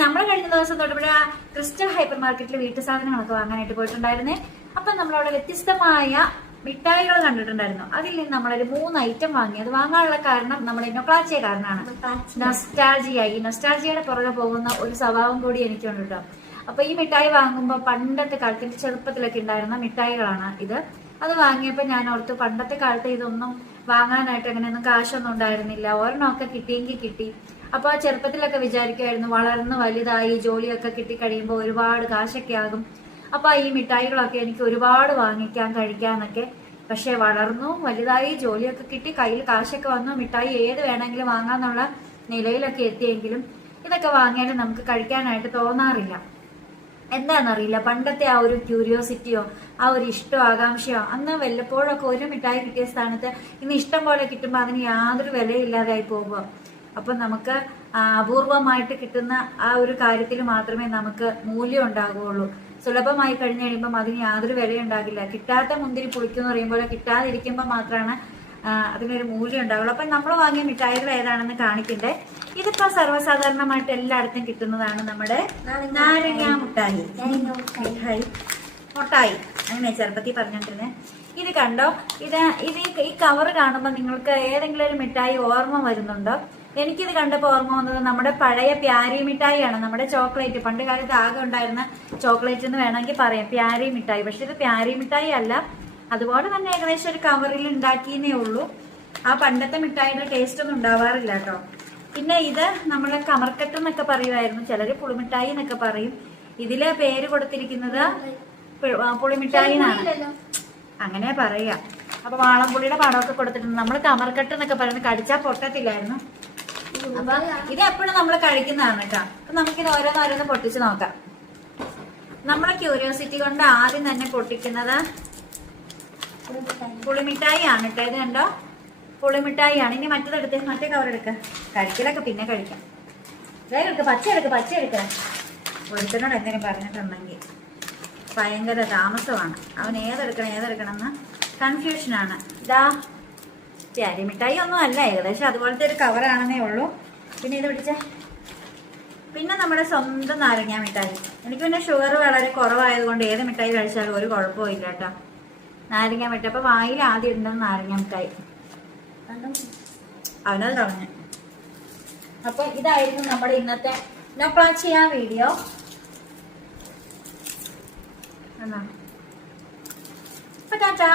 നമ്മൾ കഴിഞ്ഞ ദിവസം തൊട്ടിവിടെ ക്രിസ്റ്റൽ ഹൈപ്പർ മാർക്കറ്റിൽ വീട്ടു സാധനങ്ങളൊക്കെ വാങ്ങാനായിട്ട് പോയിട്ടുണ്ടായിരുന്നേ. അപ്പൊ നമ്മളവിടെ വ്യത്യസ്തമായ മിഠായികൾ കണ്ടിട്ടുണ്ടായിരുന്നു. അതിൽ നിന്ന് നമ്മളൊരു 3 ഐറ്റം വാങ്ങി. അത് വാങ്ങാനുള്ള കാരണം നമ്മുടെ നൊക്ലാച്ചിയ കാരണമാണ്. നൊസ്റ്റാൾജിയ. ഈ നൊസ്റ്റാൾജിയയുടെ പുറകെ പോകുന്ന ഒരു സ്വഭാവം കൂടി എനിക്കുണ്ട് കേട്ടോ. അപ്പൊ ഈ മിഠായി വാങ്ങുമ്പോൾ പണ്ടത്തെ കാലത്ത് ചെറുപ്പത്തിലൊക്കെ ഉണ്ടായിരുന്ന മിഠായികളാണ് ഇത്. അത് വാങ്ങിയപ്പോൾ ഞാൻ ഓർത്തു, പണ്ടത്തെ കാലത്ത് ഇതൊന്നും വാങ്ങാനായിട്ട് അങ്ങനെയൊന്നും കാശൊന്നും ഉണ്ടായിരുന്നില്ല. ഒരെണ്ണമൊക്കെ കിട്ടിയെങ്കിൽ കിട്ടി. അപ്പൊ ആ ചെറുപ്പത്തിലൊക്കെ വിചാരിക്കുമായിരുന്നു, വളർന്ന് വലുതായി ജോലിയൊക്കെ കിട്ടി കഴിയുമ്പോൾ ഒരുപാട് കാശൊക്കെ ആകും, അപ്പൊ ഈ മിഠായികളൊക്കെ എനിക്ക് ഒരുപാട് വാങ്ങിക്കാൻ കഴിക്കാന്നൊക്കെ. പക്ഷെ വളർന്നു വലുതായി ജോലിയൊക്കെ കിട്ടി കയ്യിൽ കാശൊക്കെ വന്നു, മിഠായി ഏത് വേണമെങ്കിലും വാങ്ങാന്നുള്ള നിലയിലൊക്കെ എത്തിയെങ്കിലും ഇതൊക്കെ വാങ്ങിയാലും നമുക്ക് കഴിക്കാനായിട്ട് തോന്നാറില്ല. എന്താണെന്നറിയില്ല, പണ്ടത്തെ ആ ഒരു ക്യൂരിയോസിറ്റിയോ ആ ഒരു ഇഷ്ടമോ ആകാംക്ഷയോ, അന്ന് വല്ലപ്പോഴൊക്കെ ഒരു മിഠായി കിട്ടിയ സ്ഥാനത്ത് ഇന്ന് ഇഷ്ടം പോലെ കിട്ടുമ്പോൾ അതിന് യാതൊരു വിലയില്ലാതായി പോകുക. അപ്പൊ നമുക്ക് അപൂർവമായിട്ട് കിട്ടുന്ന ആ ഒരു കാര്യത്തിൽ മാത്രമേ നമുക്ക് മൂല്യം ഉണ്ടാകുകയുള്ളൂ. സുലഭമായി കഴിഞ്ഞു കഴിയുമ്പം അതിന് യാതൊരു വിലയുണ്ടാകില്ല. കിട്ടാത്ത മുന്തിരി പുളിക്കെന്ന് പറയുമ്പോൾ കിട്ടാതിരിക്കുമ്പോൾ മാത്രമാണ് അതിനൊരു മൂല്യം ഉണ്ടാവുള്ളൂ. അപ്പം നമ്മൾ വാങ്ങിയ മിഠായികൾ ഏതാണെന്ന് കാണിക്കണ്ടേ. ഇതിപ്പോ സർവ്വസാധാരണമായിട്ട് എല്ലായിടത്തും കിട്ടുന്നതാണ് നമ്മുടെ നാരങ്ങ മുട്ടായി. മുട്ടായി അങ്ങനെ ചെറുപ്പത്തിൽ പറഞ്ഞിട്ടുണ്ടേ. ഇത് കണ്ടോ, ഈ കവർ കാണുമ്പോൾ നിങ്ങൾക്ക് ഏതെങ്കിലും ഒരു മിഠായി ഓർമ്മ വരുന്നുണ്ടോ? എനിക്കിത് കണ്ടപ്പോൾ ഓർമ്മ വന്നത് നമ്മുടെ പഴയ പ്യാരി മിഠായിയാണ്. നമ്മുടെ ചോക്ലേറ്റ്, പണ്ട് കാലത്ത് ആകെ ഉണ്ടായിരുന്ന ചോക്ലേറ്റ് എന്ന് വേണമെങ്കിൽ പറയാം, പ്യാരി മിഠായി. പക്ഷെ ഇത് പ്യാരി മിഠായി അല്ല. അതുപോലെ തന്നെ ഏകദേശം ഒരു കവറിൽ ഉണ്ടാക്കിയെന്നേ ഉള്ളൂ. ആ പണ്ടത്തെ മിഠായിയുടെ ടേസ്റ്റ് ഒന്നും ഉണ്ടാവാറില്ല കേട്ടോ. പിന്നെ ഇത് നമ്മളെ കമർക്കട്ട് എന്നൊക്കെ പറയുമായിരുന്നു, ചിലര് പുളിമിഠായി എന്നൊക്കെ പറയും. ഇതില് പേര് കൊടുത്തിരിക്കുന്നത് പുളിമിഠായി എന്നാണ്, അങ്ങനെ പറയാ. അപ്പൊ വാളംപുളിയുടെ പടമൊക്കെ കൊടുത്തിട്ടുണ്ട്. നമ്മൾ കമർക്കട്ട് എന്നൊക്കെ പറയുന്നത് കടിച്ചാൽ പൊട്ടത്തില്ലായിരുന്നു. അപ്പൊ ഇത് എപ്പോഴും നമ്മൾ കഴിക്കുന്നതാണ് കേട്ടോ. അപ്പൊ നമുക്കിത് ഓരോന്നോരോന്ന് പൊട്ടിച്ച് നോക്കാം. നമ്മളെ ക്യൂരിയോസിറ്റി കൊണ്ട് ആദ്യം തന്നെ പൊട്ടിക്കുന്നത് പുളിമിഠായി ആണ് കേട്ടോ. ഇത് കണ്ടോ, പുളിമിഠായി ആണ്. ഇനി മറ്റേതെടുത്ത്, മറ്റേ കവർ എടുക്ക. കഴിക്കലൊക്കെ പിന്നെ കഴിക്കാം. വേഗം എടുക്ക, പച്ച എടുക്ക. ഒരുത്തനോട് എന്തെങ്കിലും പറഞ്ഞിട്ടുണ്ടെങ്കിൽ ഭയങ്കര താമസമാണ്. അവൻ ഏതെടുക്കണം എന്ന് കൺഫ്യൂഷനാണ്. ഇതാ പ്യാരി മിഠായി ഒന്നും അല്ല, ഏകദേശം അതുപോലത്തെ ഒരു കവറാണെന്നേ ഉള്ളൂ. പിന്നെ ഇത് പിടിച്ച, പിന്നെ നമ്മുടെ സ്വന്തം നാരങ്ങ മിഠായി. എനിക്ക് പിന്നെ ഷുഗർ വളരെ കുറവായതുകൊണ്ട് ഏത് മിഠായി കഴിച്ചാലും ഒരു കുഴപ്പവും ഇല്ല കേട്ടോ. നാരങ്ങ മിഠായി. അപ്പൊ വായിൽ ആദ്യം ഇടുന്നത് നാരങ്ങ മിഠായി. അവനത് കളഞ്ഞു. അപ്പൊ ഇതായിരുന്നു നമ്മുടെ ഇന്നത്തെ നൊക്ലാച്ചിയ വീഡിയോ. ടാറ്റാ.